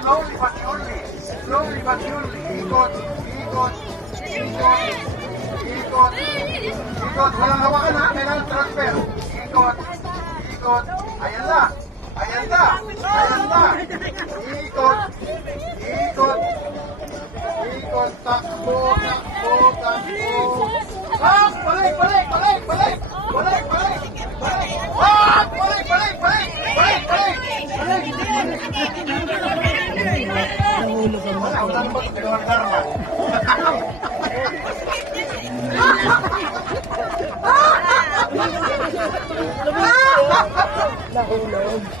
Slowly but surely. Slowly but surely. Ikot. Ikot. Ikot. Ikot. Ikot. Walang hawakan ha. Kailangan transfer. Ikot. Ikot. Ayan na. Ayan na. Ayan na. Ikot. Ikot. Ikot. Takbo. Takbo. Takbo. Ah! Balik! Balik! Balik! Balik! Balik! Balik! Balik! Ah! Balik! Balik! Balik! Balik! Balik! Wala naman ito. Dalawang karma.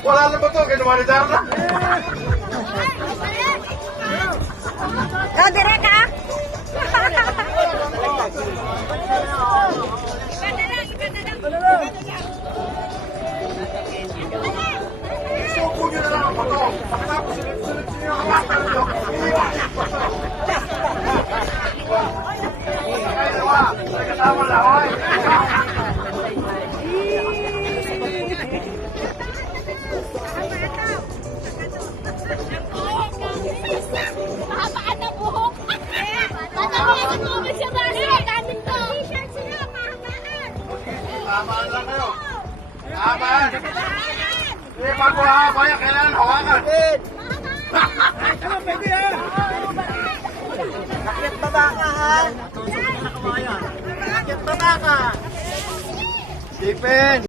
Wala na ba ito? Ginawa ni Darna? Go, direct ha? Isuko nyo na lang ang bato. Pagkatapos sunod-sunod nyo yung hawakan nyo. Iiwan nyo yung bato. Sakay nawa. Nagkasama na. Hoy! Mahabaan na buhok. Tatawin ko kami siya ba? Damin ko. T-shirt sila, mahabaan. Tamaan lang kayo. Tamaan. Hindi pa ko hahabaya. Kailangan hawakan. Ano, pwede ha? Nakit baba ka ha? Nakit baba ka. Stephen!